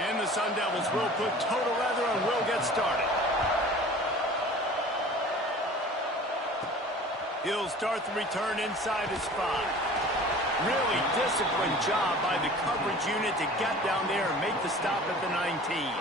And the Sun Devils will put total leather and will get started. He'll start the return inside his 5. Really disciplined job by the coverage unit to get down there and make the stop at the 19.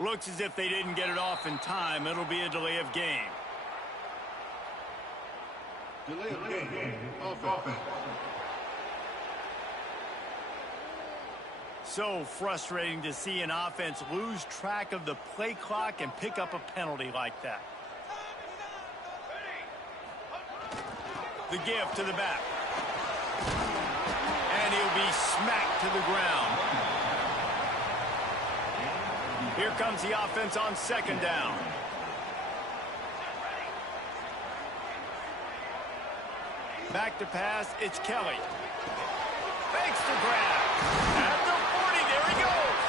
Looks as if they didn't get it off in time. It'll be a delay of game. Delay of game. Offense. So frustrating to see an offense lose track of the play clock and pick up a penalty like that. The give to the back. And he'll be smacked to the ground. Here comes the offense on second down. Back to pass, it's Kelly. Fakes the grab. At the 40, there he goes.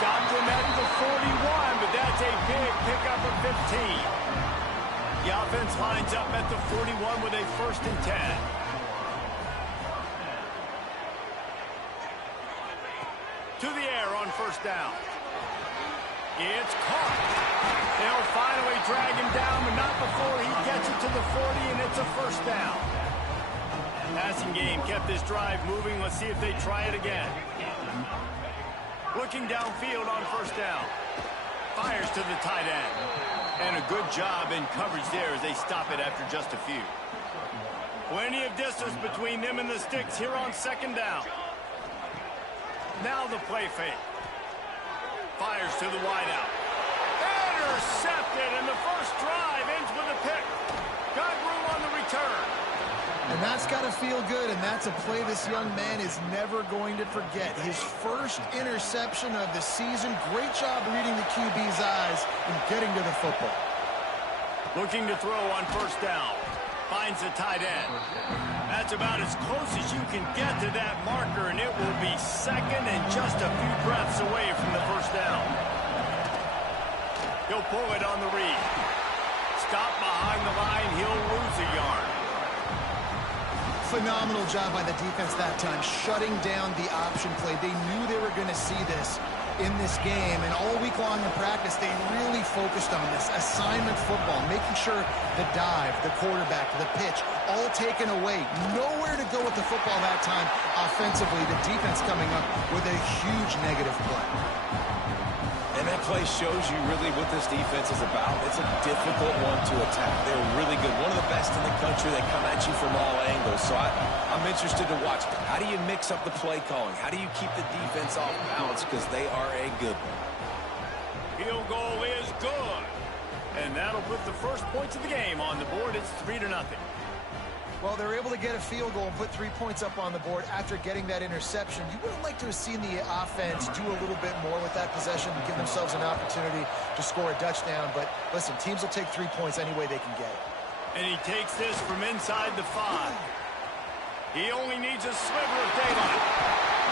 Stopped him at the 41, but that's a big pickup of 15. The offense lines up at the 41 with a 1st and 10. To the air on 1st down. It's caught. They'll finally drag him down, but not before he gets it to the 40, and it's a 1st down. Passing game kept this drive moving. Let's see if they try it again. Looking downfield on 1st down. Fires to the tight end. And a good job in coverage there as they stop it after just a few. Plenty of distance between them and the sticks here on 2nd down. Now the play fake. Fires to the wideout. Intercepted, and the first drive ends with a pick. Got room on the return. And that's got to feel good, and that's a play this young man is never going to forget. His first interception of the season. Great job reading the QB's eyes and getting to the football. Looking to throw on 1st down. Finds the tight end. That's about as close as you can get to that marker, and it will be 2nd and just a few breaths away from the 1st down. He'll pull it on the read. Stop behind the line. He'll lose a yard. Phenomenal job by the defense that time, shutting down the option play. They knew they were going to see this in this game, and all week long in practice, they really focused on this assignment football, making sure the dive, the quarterback, the pitch, all taken away. Nowhere to go with the football that time offensively. The defense coming up with a huge negative play. And that play shows you really what this defense is about. It's a difficult one to attack. They're really good. One of the best in the country. They come at you from all angles. So I'm interested to watch. How do you mix up the play calling? How do you keep the defense off balance? Because they are a good one. Field goal is good. And that'll put the first points of the game on the board. It's 3-0. Well, they're able to get a field goal and put 3 points up on the board after getting that interception. You would have liked to have seen the offense do a little bit more with that possession and give themselves an opportunity to score a touchdown. But listen, teams will take 3 points any way they can get it. And he takes this from inside the 5. He only needs a sliver of daylight.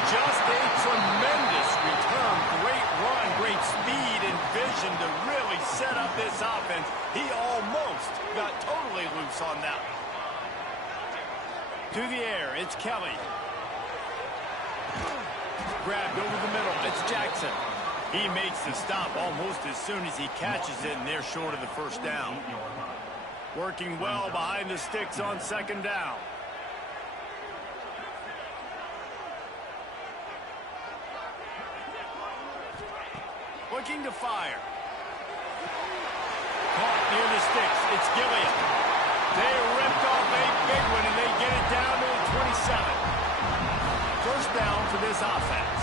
Just a tremendous return. Great run, great speed and vision to really set up this offense. He almost got totally loose on that one. To the air, it's Kelly. Grabbed over the middle, it's Jackson. He makes the stop almost as soon as he catches it, and they're short of the 1st down. Working well behind the sticks on 2nd down. Looking to fire. Caught near the sticks, it's Gilliam. They ripped off a big one, and they get it down to the 27. 1st down for this offense.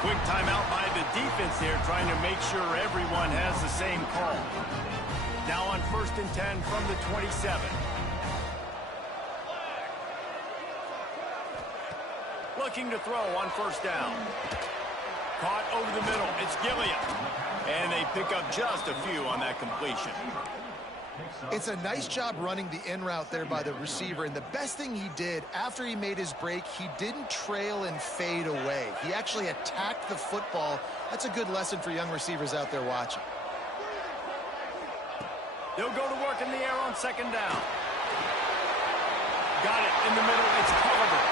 Quick timeout by the defense there, trying to make sure everyone has the same call. Now on 1st and 10 from the 27. Looking to throw on first down. Caught over the middle. It's Gilliam. And they pick up just a few on that completion. It's a nice job running the in route there by the receiver. And the best thing he did after he made his break, he didn't trail and fade away. He actually attacked the football. That's a good lesson for young receivers out there watching. They'll go to work in the air on second down. Got it in the middle. It's Culliver.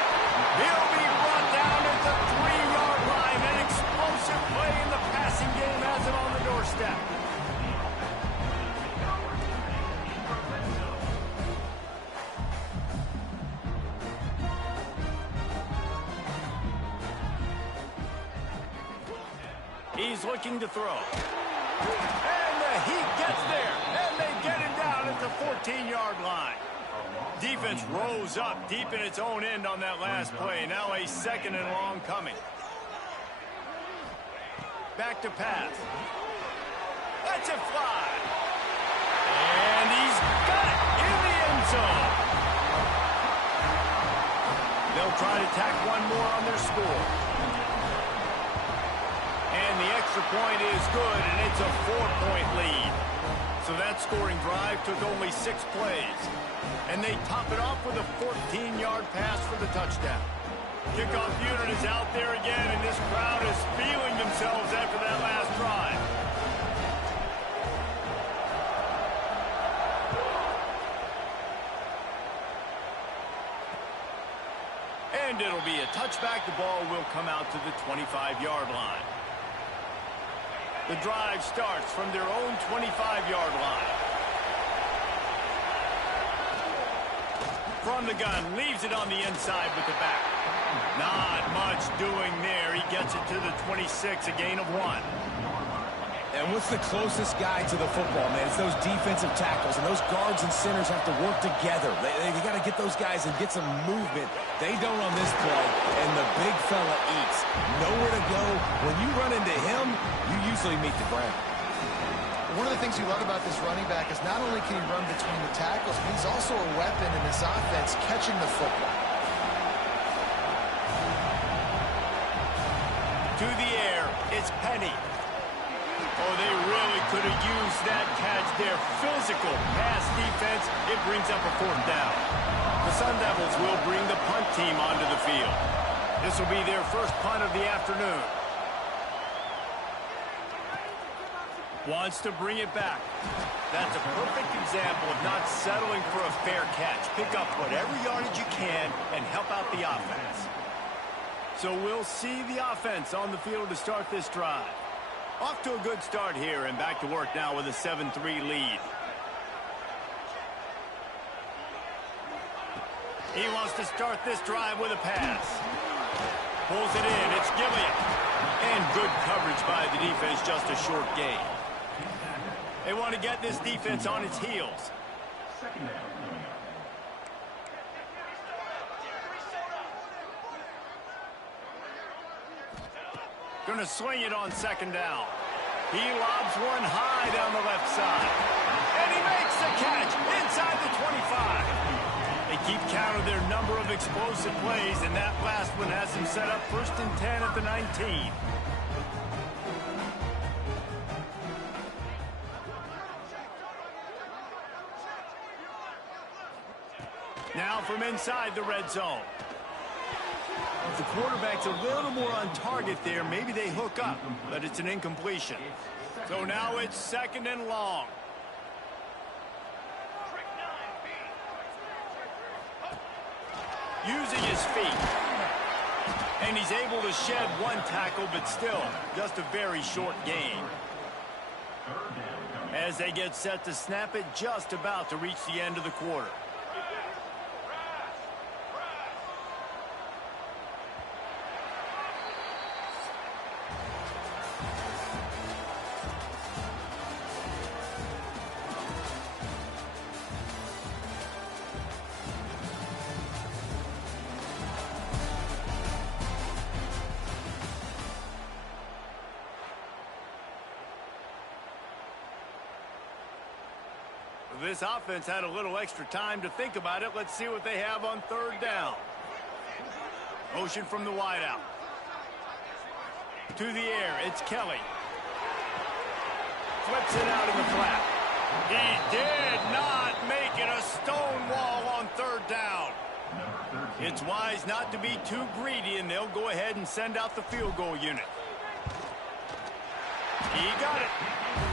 He'll be brought down at the 3-yard line. An explosive play in the passing game has it on the doorstep. He's looking to throw. And the heat gets there. And they get him down at the 14-yard line. Defense rose up deep in its own end on that last play. Now a second and long coming. Back to pass. Lets it fly. And he's got it in the end zone. They'll try to tack one more on their score. And the extra point is good, and it's a 4-point lead. So that scoring drive took only 6 plays. And they top it off with a 14-yard pass for the touchdown. Kickoff unit is out there again, and this crowd is feeling themselves after that last drive. And it'll be a touchback. The ball will come out to the 25-yard line. The drive starts from their own 25-yard line. From the gun, leaves it on the inside with the back. Not much doing there. He gets it to the 26, a gain of 1. And what's the closest guy to the football, man? It's those defensive tackles, and those guards and centers have to work together. They got to get those guys and get some movement. They don't on this play, and the big fella eats. Nowhere to go. When you run into him, you usually meet the ground. One of the things you love about this running back is not only can he run between the tackles, but he's also a weapon in this offense catching the football. To the air, it's Penny. Oh, they really could have used that catch there. Physical pass defense. It brings up a 4th down. The Sun Devils will bring the punt team onto the field. This will be their first punt of the afternoon. Wants to bring it back. That's a perfect example of not settling for a fair catch. Pick up whatever yardage you can and help out the offense. So we'll see the offense on the field to start this drive. Off to a good start here and back to work now with a 7-3 lead. He wants to start this drive with a pass. Pulls it in. It's Gilliam. And good coverage by the defense, just a short gain. They want to get this defense on its heels. Going to swing it on second down. He lobs one high down the left side. And he makes the catch inside the 25. They keep count of their number of explosive plays, and that last one has them set up 1st and 10 at the 19. Now from inside the red zone. If the quarterback's a little more on target there, maybe they hook up, but it's an incompletion. So now it's 2nd and long. Using his feet. And he's able to shed one tackle, but still just a very short gain. As they get set to snap it, just about to reach the end of the quarter. This offense had a little extra time to think about it. Let's see what they have on 3rd down. Motion from the wideout. To the air, it's Kelly. Flips it out in the flat. He did not make it a stone wall on third down. It's wise not to be too greedy, and they'll go ahead and send out the field goal unit. He got it.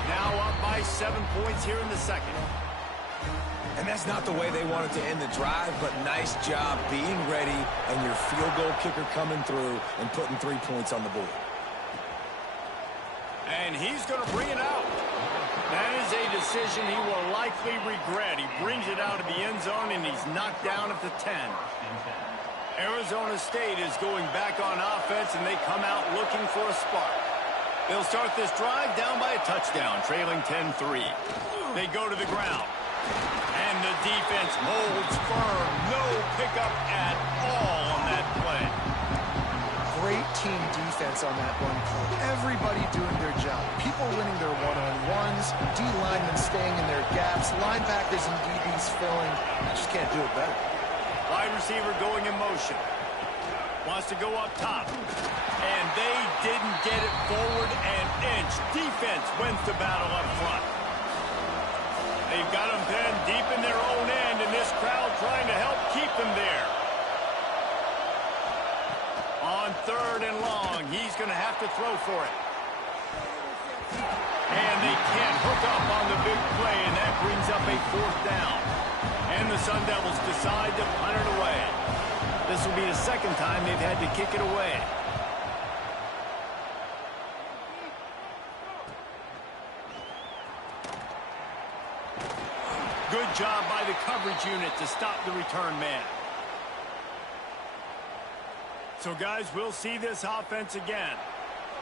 Now up by 7 points here in the second. And that's not the way they wanted to end the drive, but nice job being ready and your field goal kicker coming through and putting 3 points on the board. And he's going to bring it out. That is a decision he will likely regret. He brings it out of the end zone, and he's knocked down at the 10. Arizona State is going back on offense, and they come out looking for a spark. They'll start this drive down by a touchdown, trailing 10-3. They go to the ground. And the defense holds firm. No pickup at all on that play. Great team defense on that one play. Everybody doing their job. People winning their one-on-ones, D-linemen staying in their gaps, linebackers and DBs filling. You just can't do it better. Wide receiver going in motion. Wants to go up top. And they didn't get it forward an inch. Defense wins the battle up front. They've got them pinned deep in their own end, and this crowd trying to help keep them there. On third and long, he's going to have to throw for it. And they can't hook up on the big play, and that brings up a fourth down. And the Sun Devils decide to punt it away. This will be the second time they've had to kick it away. Good job by the coverage unit to stop the return man. So, guys, we'll see this offense again.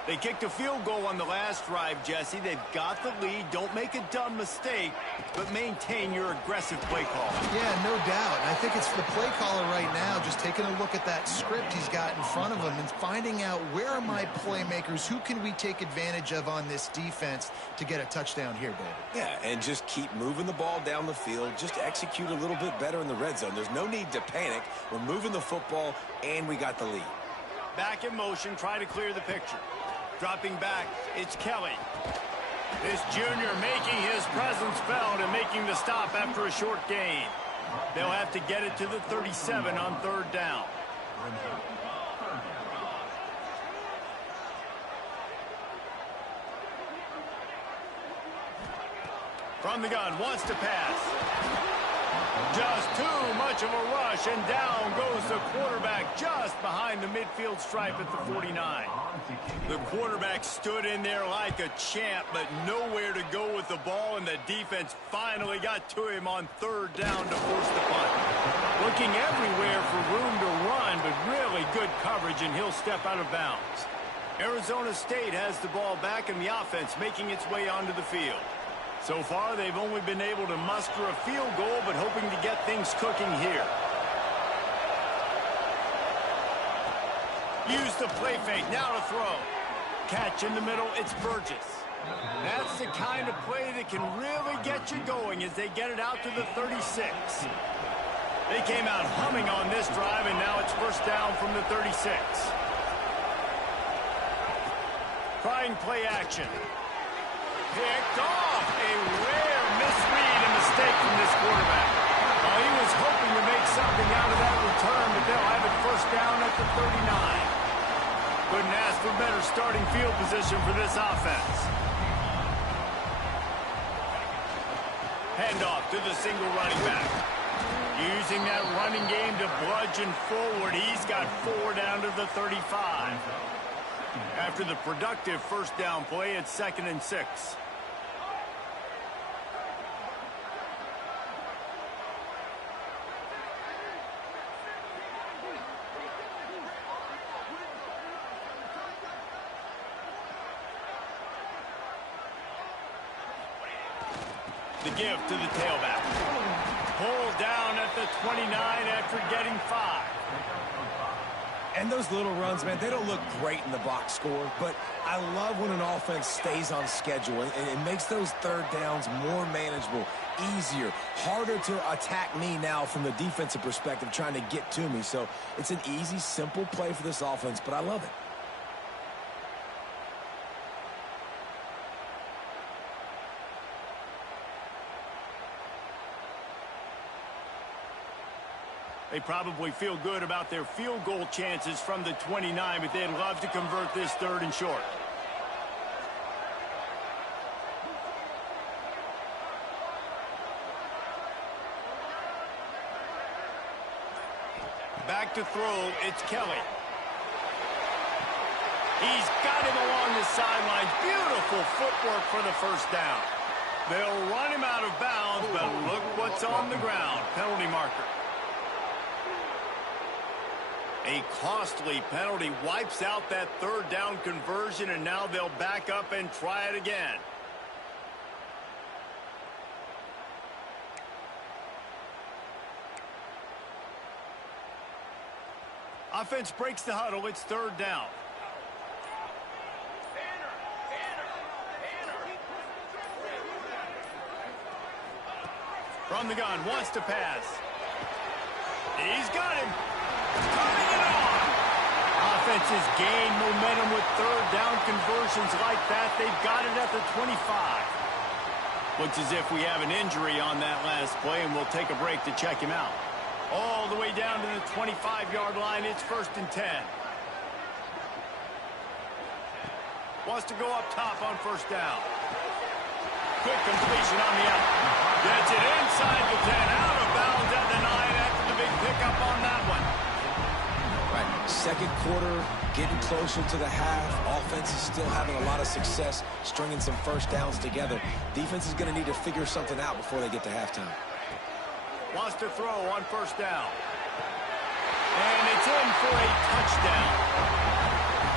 They kicked a field goal on the last drive, Jesse. They've got the lead. Don't make a dumb mistake, but maintain your aggressive play call. Yeah, no doubt. And I think it's the play caller right now just taking a look at that script he's got in front of him and finding out where are my playmakers, who can we take advantage of on this defense to get a touchdown here, David. Yeah, and just keep moving the ball down the field. Just execute a little bit better in the red zone. There's no need to panic. We're moving the football, and we got the lead. Back in motion, try to clear the picture. Dropping back, it's Kelly. This junior making his presence felt and making the stop after a short gain. They'll have to get it to the 37 on third down. From the gun, wants to pass. Just too much of a rush, and down goes the quarterback just behind the midfield stripe at the 49. The quarterback stood in there like a champ, but nowhere to go with the ball, and the defense finally got to him on third down to force the punt. Looking everywhere for room to run, but really good coverage, and he'll step out of bounds. Arizona State has the ball back, and the offense making its way onto the field. So far, they've only been able to muster a field goal, but hoping to get things cooking here. Use the play fake, now to throw. Catch in the middle, it's Burgess. That's the kind of play that can really get you going as they get it out to the 36. They came out humming on this drive, and now it's first down from the 36. Trying play action. Picked off. A rare misread and mistake from this quarterback. He was hoping to make something out of that return, but they'll have it first down at the 39. Couldn't ask for better starting field position for this offense. Handoff to the single running back. Using that running game to bludgeon forward. He's got 4 down to the 35. After the productive first down play, it's 2nd and 6. The give to the tailback. Pulled down at the 29 after getting 5. And those little runs, man, they don't look great in the box score, but I love when an offense stays on schedule and it makes those third downs more manageable, easier, harder to attack me now from the defensive perspective trying to get to me. So it's an easy, simple play for this offense, but I love it. They probably feel good about their field goal chances from the 29, but they'd love to convert this 3rd and short. Back to throw, it's Kelly. He's got him along the sidelines. Beautiful footwork for the first down. They'll run him out of bounds, but look what's on the ground. Penalty marker. A costly penalty wipes out that 3rd down conversion, and now they'll back up and try it again. Offense breaks the huddle. It's 3rd down. From the gun, wants to pass. He's got him. Turning it on. Offenses gain momentum with 3rd down conversions like that. They've got it at the 25. Looks as if we have an injury on that last play, and we'll take a break to check him out. All the way down to the 25-yard line. It's 1st and 10. Wants to go up top on 1st down. Quick completion on the out. Gets it inside the 10. Out of bounds at the 9 after the big pickup on that one. Right, 2nd quarter, getting closer to the half. Offense is still having a lot of success stringing some 1st downs together. Defense is going to need to figure something out before they get to halftime. Wants to throw on 1st down. And it's in for a touchdown.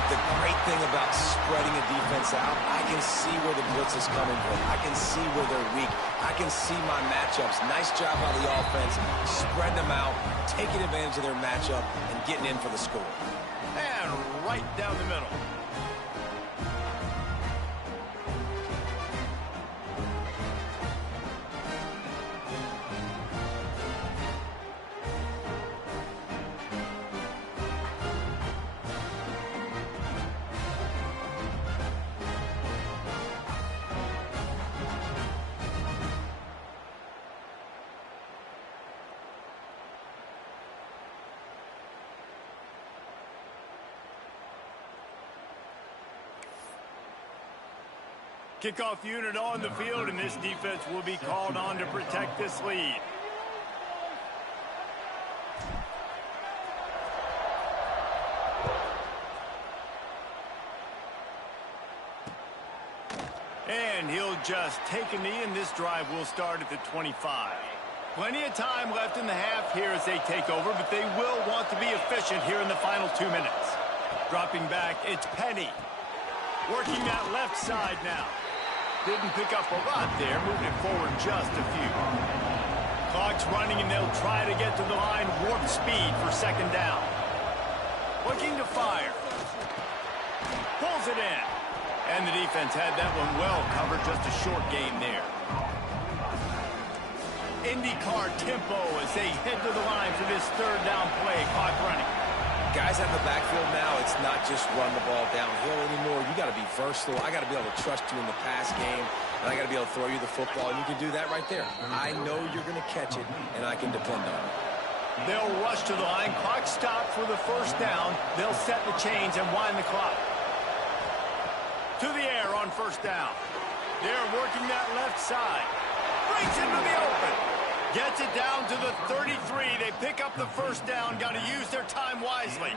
The great thing about spreading a defense out, I can see where the blitz is coming from. I can see where they're weak. I can see my matchups. Nice job by the offense, spreading them out, taking advantage of their matchup, and getting in for the score. And right down the middle. Kickoff unit on the field, and this defense will be called on to protect this lead. And he'll just take a knee, and this drive will start at the 25. Plenty of time left in the half here as they take over, but they will want to be efficient here in the final 2 minutes. Dropping back, it's Penny. Working that left side now. Didn't pick up a lot there, moving it forward just a few. Clock's running, and they'll try to get to the line, warp speed for 2nd down. Looking to fire. Pulls it in. And the defense had that one well covered, just a short game there. IndyCar tempo as they head to the line for this 3rd down play. Clock running. Guys out in the backfield now, it's not just run the ball downhill anymore. You got to be versatile. I got to be able to trust you in the pass game, and I got to be able to throw you the football, and you can do that right there. I know you're going to catch it, and I can depend on it. They'll rush to the line. Clock stopped for the 1st down. They'll set the chains and wind the clock. To the air on 1st down. They're working that left side. Breaks into the open. Gets it down to the 33. They pick up the 1st down. Got to use their time wisely.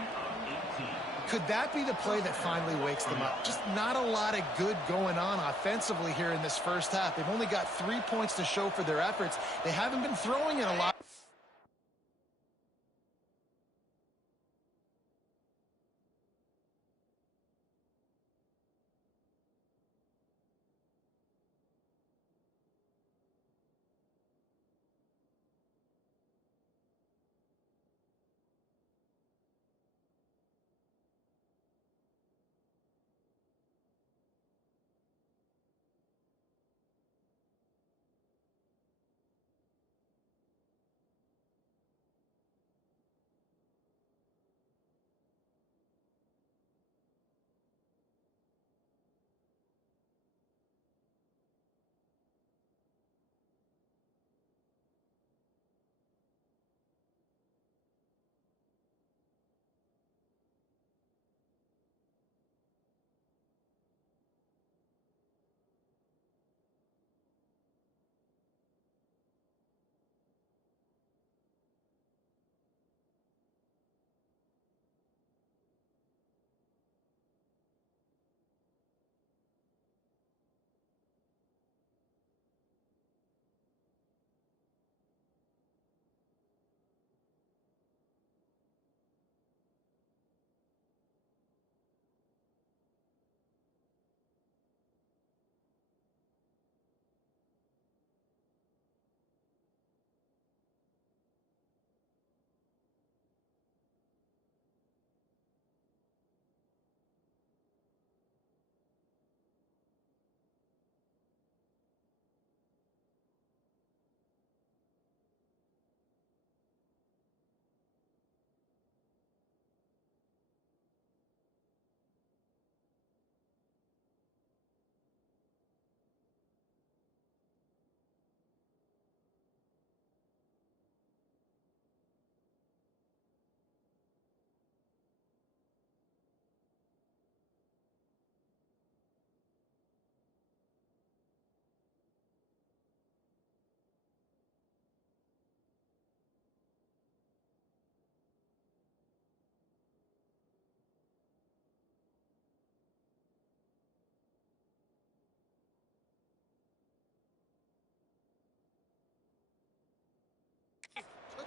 Could that be the play that finally wakes them up? Just not a lot of good going on offensively here in this 1st half. They've only got 3 points to show for their efforts. They haven't been throwing it a lot.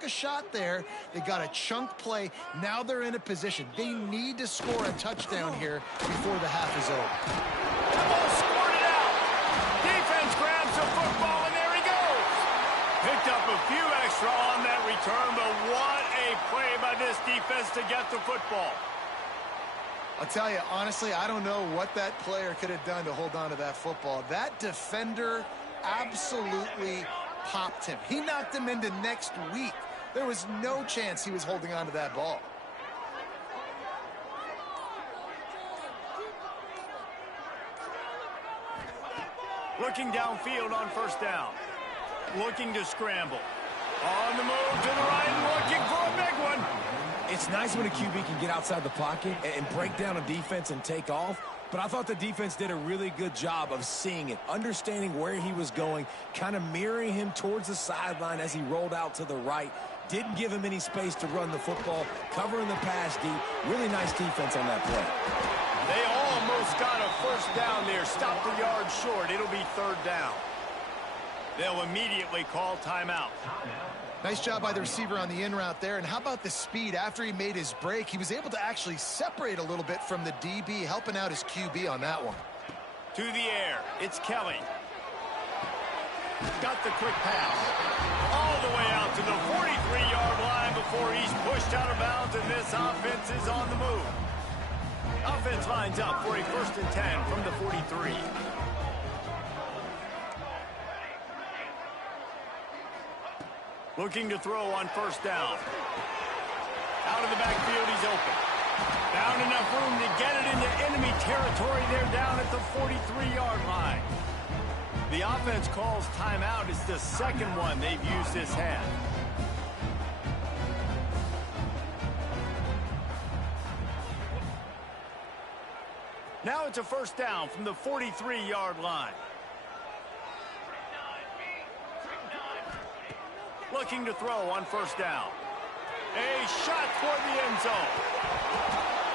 took a shot there. They got a chunk play. Now they're in a position. They need to score a touchdown here before the half is over. The ball squirted out. Defense grabs the football, and there he goes. Picked up a few extra on that return, but what a play by this defense to get the football. I'll tell you, honestly, I don't know what that player could have done to hold on to that football. That defender absolutely popped him. He knocked him into next week. There was no chance he was holding on to that ball. Looking downfield on first down. Looking to scramble. On the move to the right, looking for a big one. It's nice when a QB can get outside the pocket and break down a defense and take off, but I thought the defense did a really good job of seeing it, understanding where he was going, kind of mirroring him towards the sideline as he rolled out to the right. Didn't give him any space to run the football, covering the pass deep. Really nice defense on that play. They almost got a first down there. Stopped the yard short. It'll be third down. They'll immediately call timeout. Nice job by the receiver on the in route there. And how about the speed? After he made his break, he was able to actually separate a little bit from the DB, helping out his QB on that one. To the air. It's Kelly. Got the quick pass. All the way out to the 43-yard line before he's pushed out of bounds, and this offense is on the move. Offense lines up for a 1st and 10 from the 43. Looking to throw on first down. Out of the backfield, he's open. Found enough room to get it into enemy territory there down at the 43-yard line. The offense calls timeout. It's the second one they've used this half. Now it's a first down from the 43-yard line. Looking to throw on first down. A shot toward the end zone.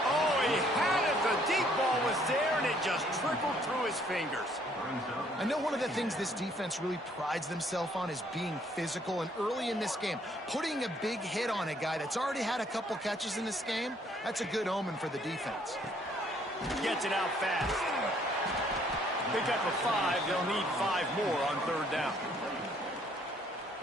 Oh, he had it. The deep ball was there, and it just trickled through his fingers. I know one of the things this defense really prides themselves on is being physical, and early in this game, putting a big hit on a guy that's already had a couple catches in this game, that's a good omen for the defense. Gets it out fast. Pick up a 5. They'll need 5 more on third down.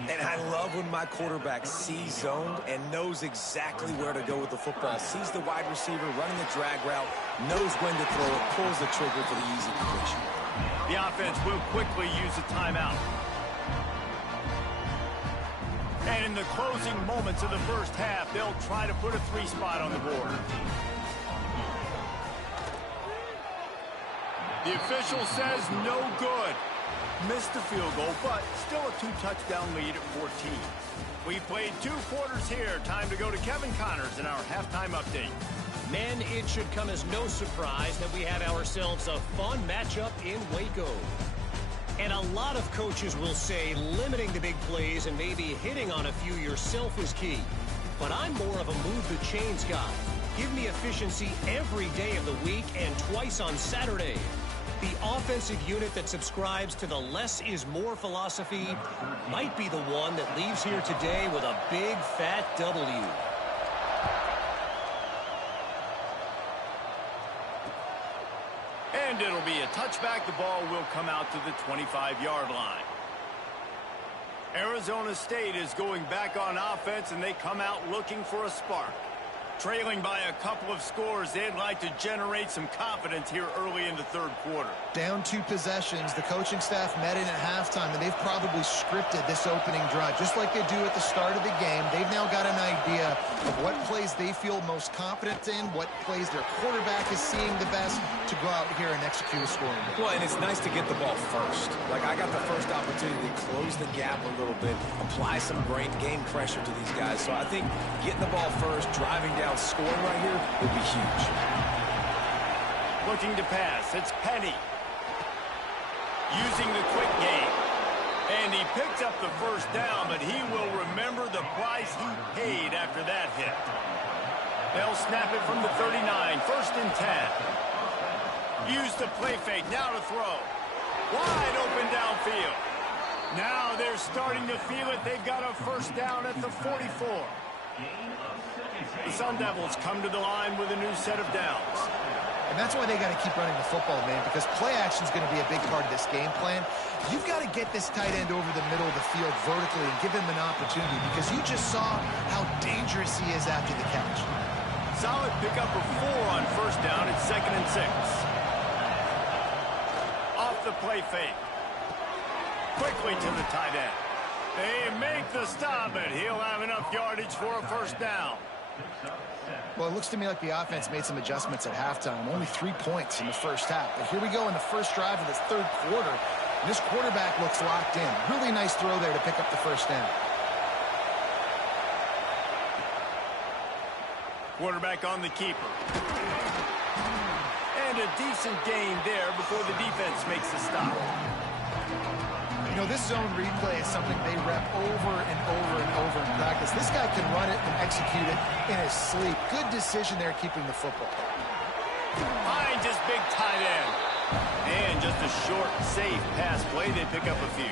And I love when my quarterback sees zoned and knows exactly where to go with the football. Sees the wide receiver running the drag route, knows when to throw it, pulls the trigger for the easy completion. The offense will quickly use a timeout. And in the closing moments of the first half, they'll try to put a 3 spot on the board. The official says no good. Missed the field goal, but still a 2-touchdown lead at 14. We've played 2 quarters here. Time to go to Kevin Connors in our halftime update. Men, it should come as no surprise that we have ourselves a fun matchup in Waco. And a lot of coaches will say limiting the big plays and maybe hitting on a few yourself is key. But I'm more of a move the chains guy. Give me efficiency every day of the week and twice on Saturday. The offensive unit that subscribes to the less is more philosophy might be the one that leaves here today with a big fat W. And it'll be a touchback. The ball will come out to the 25-yard line. Arizona State is going back on offense, and they come out looking for a spark. Trailing by a couple of scores, they'd like to generate some confidence here early in the third quarter. Down 2 possessions, the coaching staff met in at halftime, and they've probably scripted this opening drive. Just like they do at the start of the game, they've now got an idea of what plays they feel most confident in, what plays their quarterback is seeing the best to go out here and execute a scoring. Well, and it's nice to get the ball first. Like, I got the first opportunity to close the gap a little bit, apply some great game pressure to these guys. So I think getting the ball first, driving down, scoring right here would be huge. Looking to pass, it's Penny. Using the quick game. And he picked up the first down, but he will remember the price he paid after that hit. They'll snap it from the 39, 1st and 10. Use the play fake, now to throw. Wide open downfield. Now they're starting to feel it. They've got a first down at the 44. The Sun Devils come to the line with a new set of downs. And that's why they got to keep running the football, man, because play action is going to be a big part of this game plan. You've got to get this tight end over the middle of the field vertically and give him an opportunity, because you just saw how dangerous he is after the catch. Solid pickup of 4 on first down. It's 2nd and 6. Off the play fake. Quickly to the tight end. They make the stop, and he'll have enough yardage for a first down. Well, it looks to me like the offense made some adjustments at halftime. Only 3 points in the first half. But here we go in the first drive of this third quarter. And this quarterback looks locked in. Really nice throw there to pick up the first down. Quarterback on the keeper. And a decent gain there before the defense makes the stop. You know, this zone replay is something they rep over and over and over in practice. This guy can run it and execute it in his sleep. Good decision there keeping the football. Finds his big tight end. And just a short, safe pass play. They pick up a few.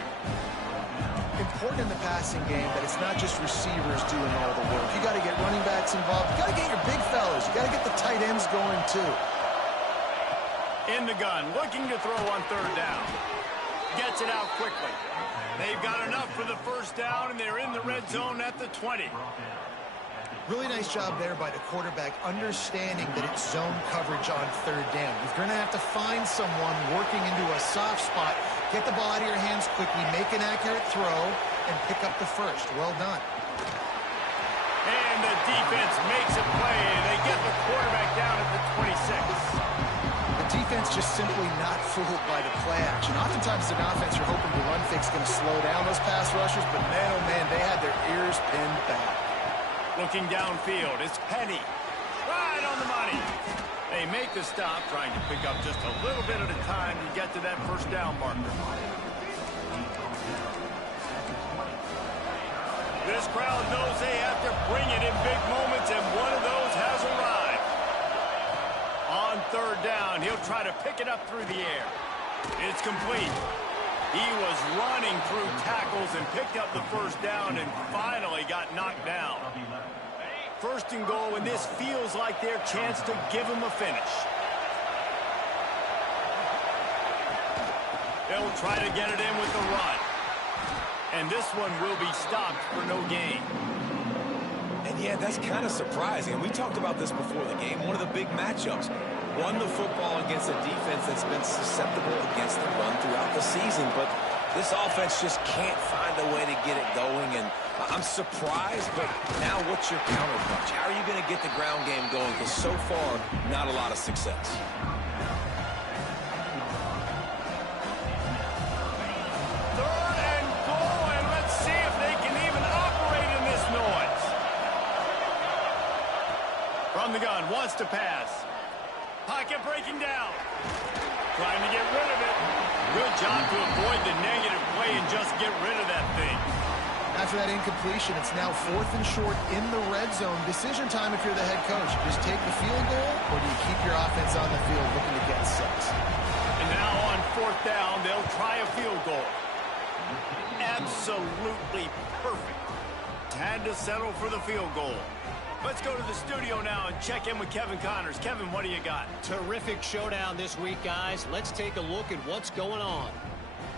Important in the passing game that it's not just receivers doing all the work. You got to get running backs involved. You got to get your big fellas. You got to get the tight ends going too. In the gun, looking to throw on third down. Gets it out quickly. They've got enough for the first down, and they're in the red zone at the 20. Really nice job there by the quarterback, understanding that it's zone coverage on third down. You're going to have to find someone working into a soft spot, get the ball out of your hands quickly, make an accurate throw, and pick up the first. Well done. And the defense makes a play, and they get the quarterback down at the 26. Defense just simply not fooled by the play action. Oftentimes, as an offense, you're hoping the run fake's going to slow down those pass rushers, but man, oh man, they had their ears pinned back. Looking downfield, it's Penny. Right on the money. They make the stop, trying to pick up just a little bit at a time to get to that first down marker. This crowd knows they have to bring it in big moments, and one of those has arrived. On third down, he'll try to pick it up through the air. It's complete. He was running through tackles and picked up the first down and finally got knocked down. First and goal, and this feels like their chance to give him a finish. They'll try to get it in with the run. And this one will be stopped for no gain. And yeah, that's kind of surprising. And we talked about this before the game. One of the big matchups. Run the football against a defense that's been susceptible against the run throughout the season. But this offense just can't find a way to get it going. And I'm surprised, but now what's your counterpunch? How are you going to get the ground game going? Because so far, not a lot of success. Third and goal, and let's see if they can even operate in this noise. From the gun, wants to pass. Pocket breaking down. Trying to get rid of it. Good job to avoid the negative play and just get rid of that thing. After that incompletion, it's now 4th and short in the red zone. Decision time if you're the head coach. Just take the field goal, or do you keep your offense on the field looking to get 6? And now on 4th down, they'll try a field goal. Absolutely perfect. Had to settle for the field goal. Let's go to the studio now and check in with Kevin Connors. Kevin, what do you got? Terrific showdown this week, guys. Let's take a look at what's going on.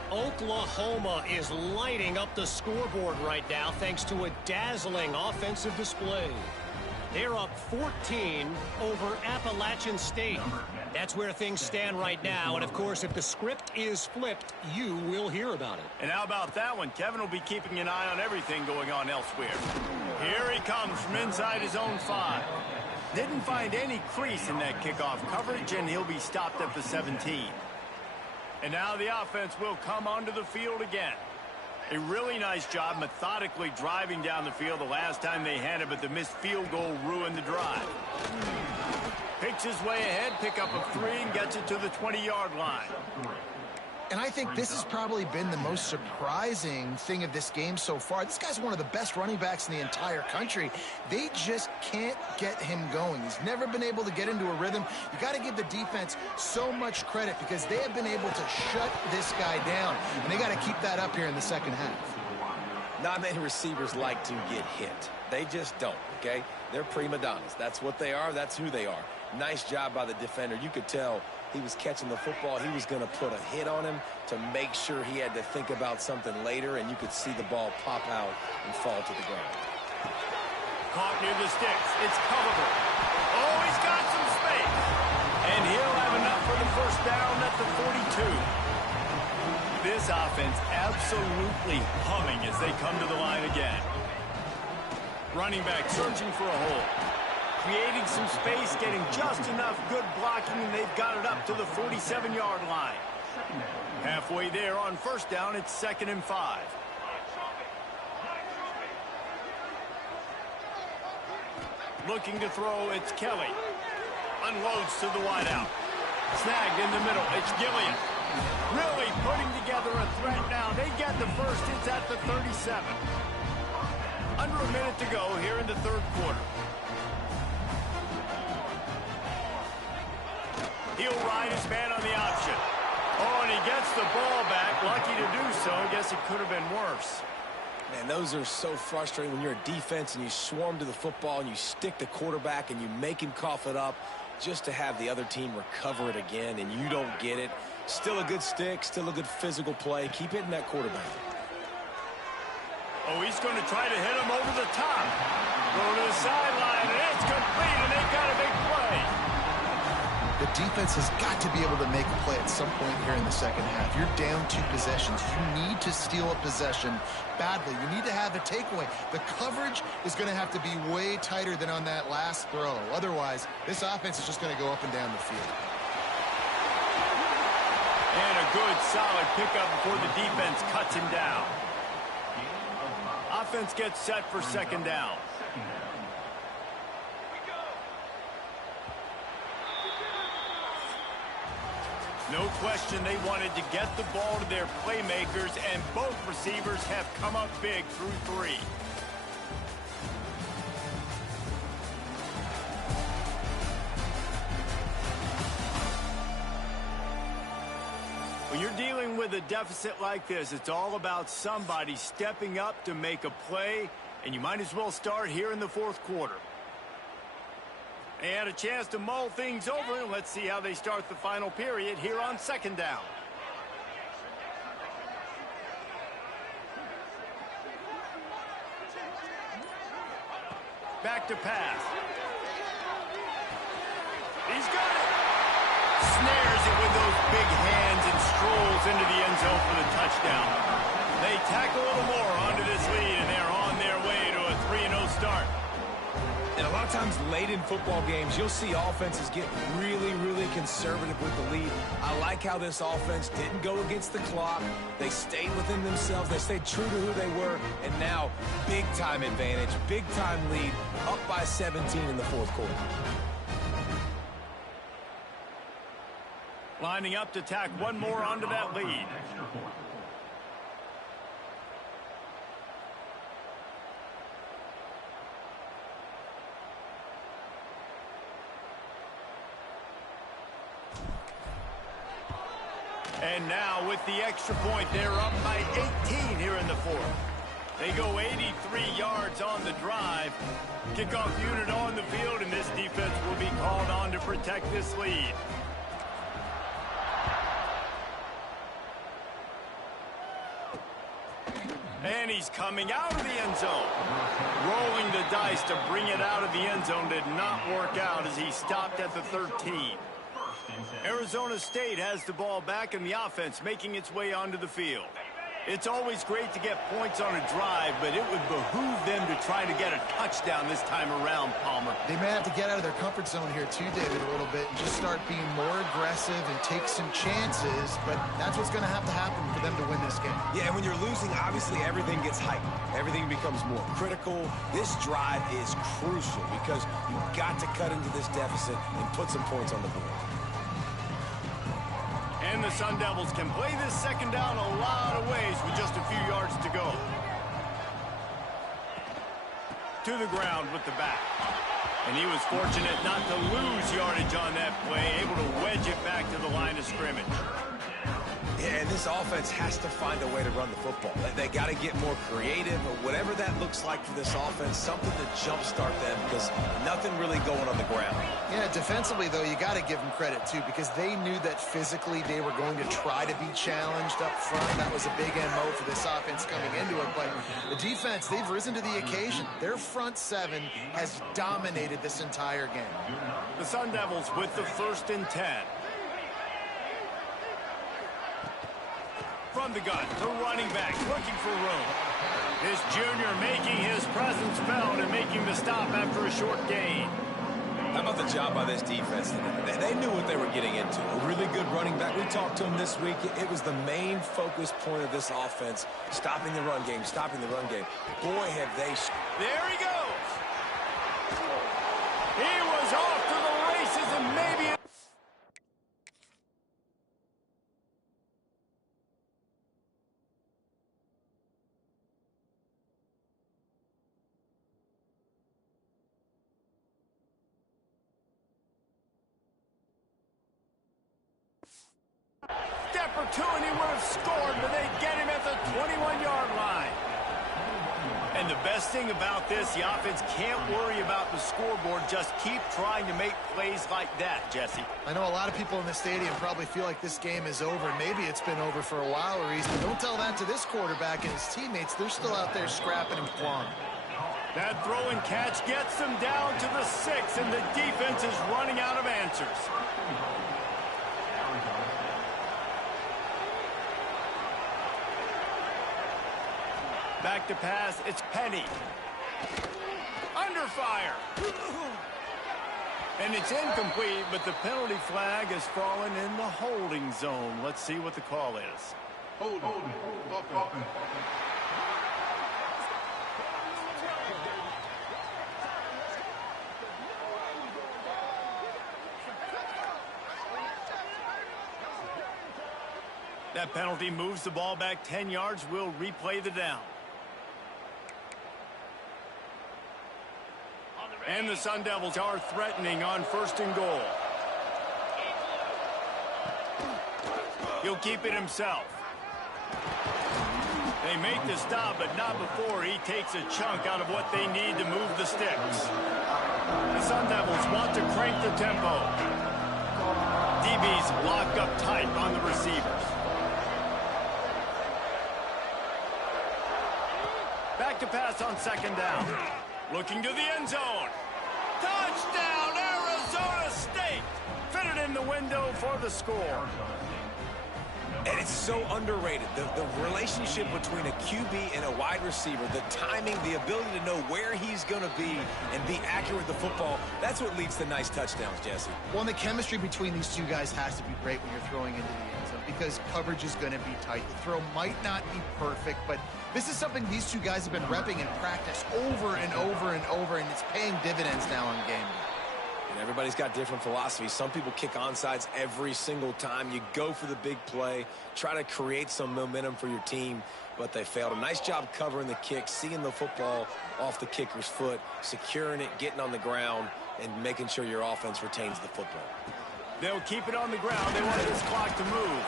Oklahoma is lighting up the scoreboard right now thanks to a dazzling offensive display. They're up 14 over Appalachian State. That's where things stand right now. And, of course, if the script is flipped, you will hear about it. And how about that one? Kevin will be keeping an eye on everything going on elsewhere. Here he comes from inside his own 5. Didn't find any crease in that kickoff coverage, and he'll be stopped at the 17. And now the offense will come onto the field again. A really nice job methodically driving down the field the last time they had it, but the missed field goal ruined the drive. Picks his way ahead, pick up of 3, and gets it to the 20-yard line. And I think this has probably been the most surprising thing of this game so far. This guy's one of the best running backs in the entire country. They just can't get him going. He's never been able to get into a rhythm. You got to give the defense so much credit because they have been able to shut this guy down. And they got to keep that up here in the second half. Not many receivers like to get hit. They just don't, okay? They're prima donnas. That's what they are. That's who they are. Nice job by the defender. You could tell he was catching the football. He was going to put a hit on him to make sure he had to think about something later, and you could see the ball pop out and fall to the ground. Caught near the sticks. It's coverable. Oh, he's got some space. And he'll have enough for the first down at the 42. This offense absolutely humming as they come to the line again. Running back searching for a hole. Creating some space, getting just enough good blocking, and they've got it up to the 47-yard line. Halfway there on first down, it's 2nd and 5. Looking to throw, it's Kelly. Unloads to the wideout. Snagged in the middle, it's Gillian. Really putting together a threat now. They get the first, it's at the 37. Under a minute to go here in the third quarter. He'll ride his man on the option. Oh, and he gets the ball back. Lucky to do so. I guess it could have been worse. Man, those are so frustrating when you're a defense and you swarm to the football and you stick the quarterback and you make him cough it up just to have the other team recover it again and you don't get it. Still a good stick, still a good physical play. Keep hitting that quarterback. Oh, he's going to try to hit him over the top. Go to the sideline, and it's complete, and they've got a big play. The defense has got to be able to make a play at some point here in the second half. You're down 2 possessions. You need to steal a possession badly. You need to have a takeaway. The coverage is going to have to be way tighter than on that last throw. Otherwise, this offense is just going to go up and down the field. And a good, solid pickup before the defense cuts him down. Offense gets set for 2nd down. No question they wanted to get the ball to their playmakers, and both receivers have come up big through 3. When you're dealing with a deficit like this, it's all about somebody stepping up to make a play, and you might as well start here in the fourth quarter. They had a chance to mull things over, and let's see how they start the final period here on 2nd down. Back to pass. He's got it. Snares it with those big hands and strolls into the end zone for the touchdown. They tack a little more onto this lead, and they're on their way to a 3-0 start. And a lot of times late in football games, you'll see offenses get really, really conservative with the lead. I like how this offense didn't go against the clock. They stayed within themselves. They stayed true to who they were. And now, big-time advantage, big-time lead, up by 17 in the fourth quarter. Lining up to tack one more onto that lead. And now with the extra point, they're up by 18 here in the fourth. They go 83 yards on the drive. Kickoff unit on the field, and this defense will be called on to protect this lead. And he's coming out of the end zone. Rolling the dice to bring it out of the end zone did not work out as he stopped at the 13. Arizona State has the ball back and the offense making its way onto the field. It's always great to get points on a drive, but it would behoove them to try to get a touchdown this time around, Palmer. They may have to get out of their comfort zone here too, David, a little bit and just start being more aggressive and take some chances, but that's what's going to have to happen for them to win this game. Yeah, and when you're losing, obviously everything gets heightened. Everything becomes more critical. This drive is crucial because you've got to cut into this deficit and put some points on the board. And the Sun Devils can play this second down a lot of ways with just a few yards to go. To the ground with the back. And he was fortunate not to lose yardage on that play, able to wedge it back to the line of scrimmage. Yeah, and this offense has to find a way to run the football. They got to get more creative, or whatever that looks like for this offense, something to jumpstart them, because nothing really going on the ground. Yeah, defensively, though, you got to give them credit, too, because they knew that physically they were going to try to be challenged up front. That was a big MO for this offense coming into it. But the defense, they've risen to the occasion. Their front seven has dominated this entire game. The Sun Devils with the 1st and 10. From the gun to running back, looking for room. This junior making his presence felt and making the stop after a short gain. How about the job by this defense today? They knew what they were getting into. A really good running back. We talked to him this week. It was the main focus point of this offense, stopping the run game, stopping the run game. Boy, have they... There he goes. He was off to the races, and maybe... Step or two and he would have scored, but they get him at the 21-yard line. And the best thing about this, the offense can't worry about the scoreboard. Just keep trying to make plays like that, Jesse. I know a lot of people in the stadium probably feel like this game is over. Maybe it's been over for a while, Reese, but don't tell that to this quarterback and his teammates. They're still out there scrapping and clawing. That throw and catch gets them down to the 6, and the defense is running out of answers. Back to pass, it's Penny. Under fire. And it's incomplete, but the penalty flag has fallen in the holding zone. Let's see what the call is. Holding. Offense. That penalty moves the ball back 10 yards. We'll replay the down. And the Sun Devils are threatening on 1st and goal. He'll keep it himself. They make the stop, but not before he takes a chunk out of what they need to move the sticks. The Sun Devils want to crank the tempo. DBs lock up tight on the receivers. Back to pass on 2nd down. Looking to the end zone. Touchdown, Arizona State! Fitted in the window for the score. And it's so underrated. The relationship between a QB and a wide receiver, the timing, the ability to know where he's going to be and be accurate with the football, that's what leads to nice touchdowns, Jesse. Well, and the chemistry between these two guys has to be great when you're throwing into the end zone because coverage is going to be tight. The throw might not be perfect, but this is something these two guys have been repping in practice over and over and over, and it's paying dividends now in game. And everybody's got different philosophies. Some people kick onside every single time. You go for the big play, try to create some momentum for your team, but they failed. A nice job covering the kick, seeing the football off the kicker's foot, securing it, getting on the ground, and making sure your offense retains the football. They'll keep it on the ground. They want this clock to move.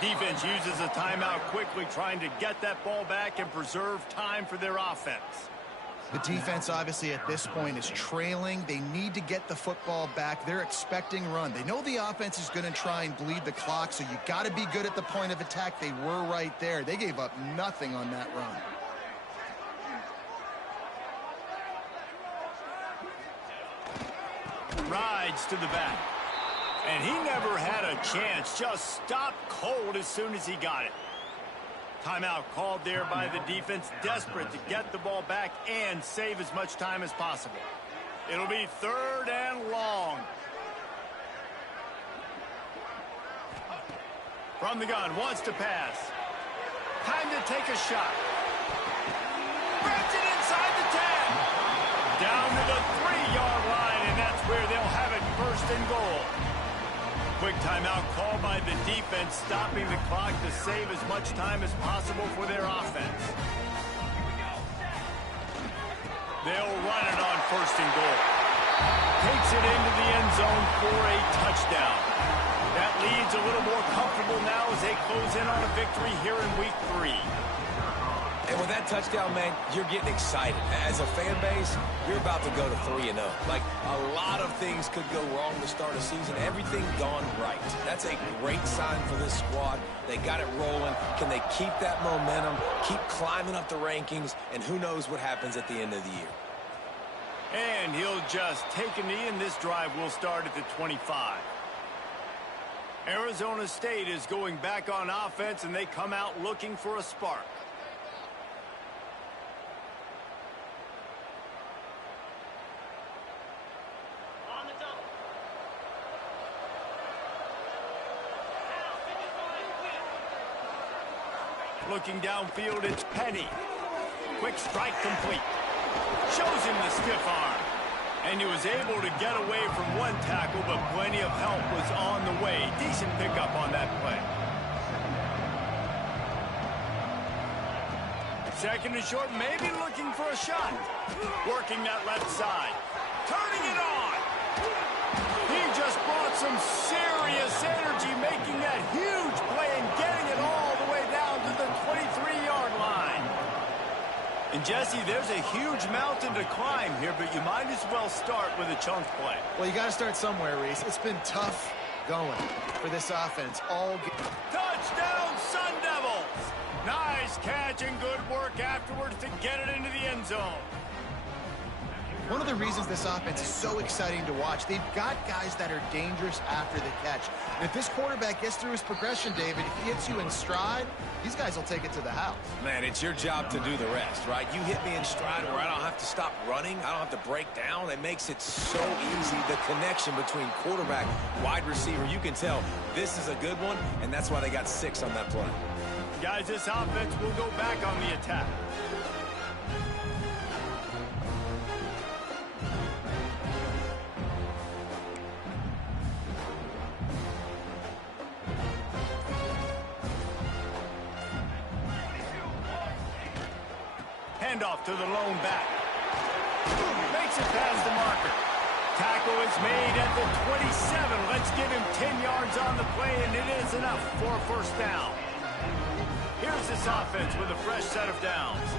Defense uses a timeout quickly, trying to get that ball back and preserve time for their offense. The defense, obviously, at this point is trailing. They need to get the football back. They're expecting run. They know the offense is going to try and bleed the clock, so you got to be good at the point of attack. They were right there. They gave up nothing on that run. Rides to the back. And he never had a chance. Just stopped cold as soon as he got it. Timeout called there by the defense, desperate to get the ball back and save as much time as possible. It'll be 3rd and long. From the gun, wants to pass. Time to take a shot. Grabs it inside the 10. Down to the 3-yard line, and that's where they'll have it 1st and goal. quick timeout called by the defense, stopping the clock to save as much time as possible for their offense. They'll run it on 1st and goal. Takes it into the end zone for a touchdown. That lead's a little more comfortable now as they close in on a victory here in Week 3. And with that touchdown, man, you're getting excited. As a fan base, you're about to go to 3-0. Like, a lot of things could go wrong to start a season. Everything gone right. That's a great sign for this squad. They got it rolling. Can they keep that momentum, keep climbing up the rankings, and who knows what happens at the end of the year. And he'll just take a knee, and this drive will start at the 25. Arizona State is going back on offense, and they come out looking for a spark. Looking downfield, it's Penny. Quick strike complete. Shows him the stiff arm. And he was able to get away from one tackle, but plenty of help was on the way. Decent pickup on that play. 2nd and short, maybe looking for a shot. Working that left side. Turning it on. He just brought some serious energy, making that huge play and getting it all the way down to the 23-yard line. And, Jesse, there's a huge mountain to climb here, but you might as well start with a chunk play. Well, you got to start somewhere, Reese. It's been tough going for this offense all game. Touchdown, Sun Devils! Nice catch and good work afterwards to get it into the end zone. One of the reasons this offense is so exciting to watch, they've got guys that are dangerous after the catch. And if this quarterback gets through his progression, David, if he hits you in stride, these guys will take it to the house. Man, it's your job to do the rest, right? You hit me in stride where I don't have to stop running. I don't have to break down. It makes it so easy. The connection between quarterback, wide receiver, you can tell this is a good one, and that's why they got 6 on that play. Guys, this offense will go back on the attack. Handoff to the lone back. Makes it past the marker. Tackle is made at the 27. Let's give him 10 yards on the play, and it is enough for a 1st down. Here's this offense with a fresh set of downs.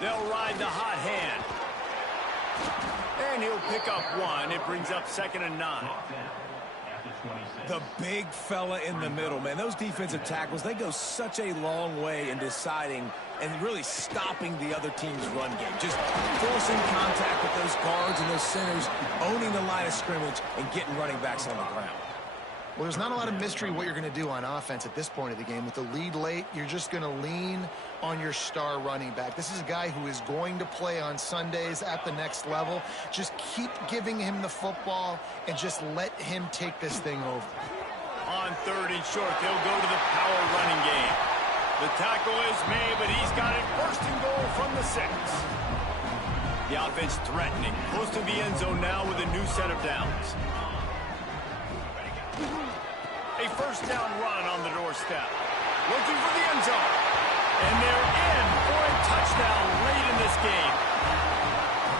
They'll ride the hot hand. And he'll pick up 1. It brings up 2nd and 9. The big fella in the middle, man. Those defensive tackles, they go such a long way in deciding and really stopping the other team's run game. Just forcing contact with those guards and those centers, owning the line of scrimmage, and getting running backs on the ground. Well, there's not a lot of mystery what you're going to do on offense at this point of the game. With the lead late, you're just going to lean on your star running back. This is a guy who is going to play on Sundays at the next level. Just keep giving him the football and just let him take this thing over. On 3rd and short, they'll go to the power running game. The tackle is made, but he's got it 1st and goal from the 6. The offense threatening. Close to the end zone now with a new set of downs. A 1st down run on the doorstep. Looking for the end zone. And they're in for a touchdown late in this game.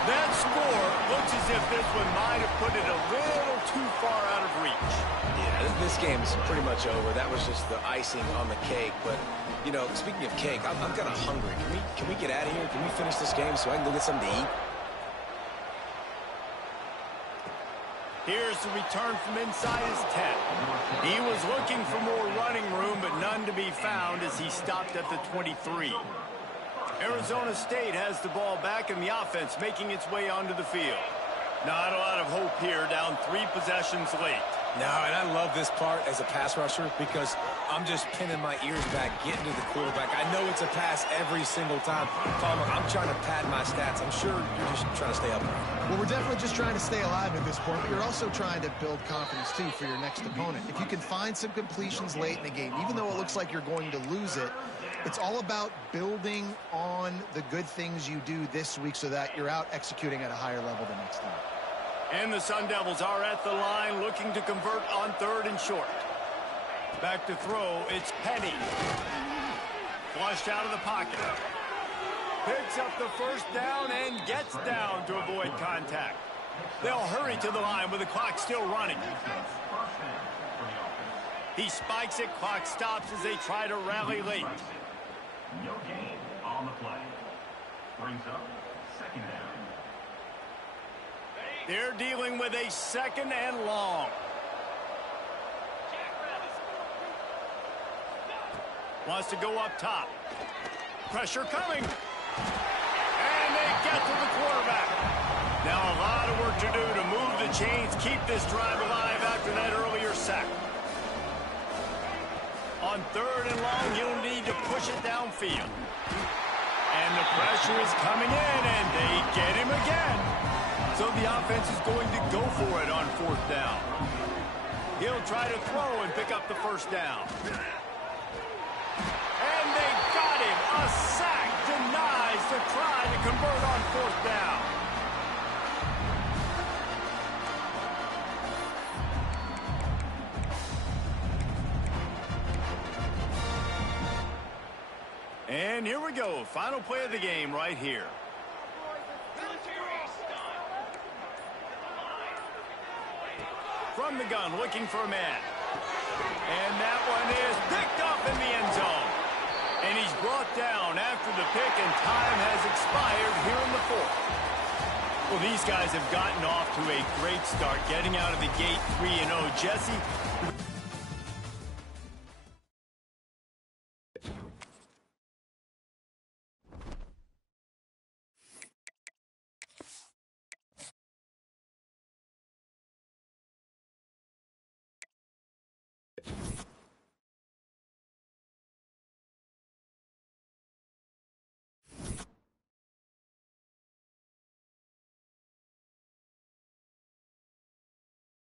That score looks as if this one might have put it a little too far out of reach. Yeah, this game's pretty much over. That was just the icing on the cake. But, you know, speaking of cake, I'm kind of hungry. Can we get out of here? Can we finish this game so I can go get something to eat? Here's the return from inside his 10. He was looking for more running room, but none to be found as he stopped at the 23. Arizona State has the ball back in the offense, making its way onto the field. Not a lot of hope here, down 3 possessions late. No, and I love this part as a pass rusher because I'm just pinning my ears back, getting to the quarterback. I know it's a pass every single time. Palmer, I'm trying to pad my stats. I'm sure you're just trying to stay up there. Well, we're definitely just trying to stay alive at this point, but you're also trying to build confidence, too, for your next opponent. If you can find some completions late in the game, even though it looks like you're going to lose it, it's all about building on the good things you do this week so that you're out executing at a higher level the next time. And the Sun Devils are at the line looking to convert on 3rd and short. Back to throw, it's Penny. Flushed out of the pocket. Picks up the first down and gets down to avoid contact. They'll hurry to the line with the clock still running. He spikes it, clock stops as they try to rally late. No gain on the play. Brings up 2nd down. They're dealing with a 2nd and long. Wants to go up top. Pressure coming. And they get to the quarterback. Now a lot of work to do to move the chains, keep this drive alive after that earlier sack. On 3rd and long, you'll need to push it downfield. And the pressure is coming in, and they get him again. So the offense is going to go for it on 4th down. He'll try to throw and pick up the first down. And they got him. A sack denies to try to convert on 4th down. And here we go. Final play of the game right here. From the gun, looking for a man. And that one is picked up in the end zone. And he's brought down after the pick, and time has expired here in the 4th. Well, these guys have gotten off to a great start, getting out of the gate 3-0. Jesse?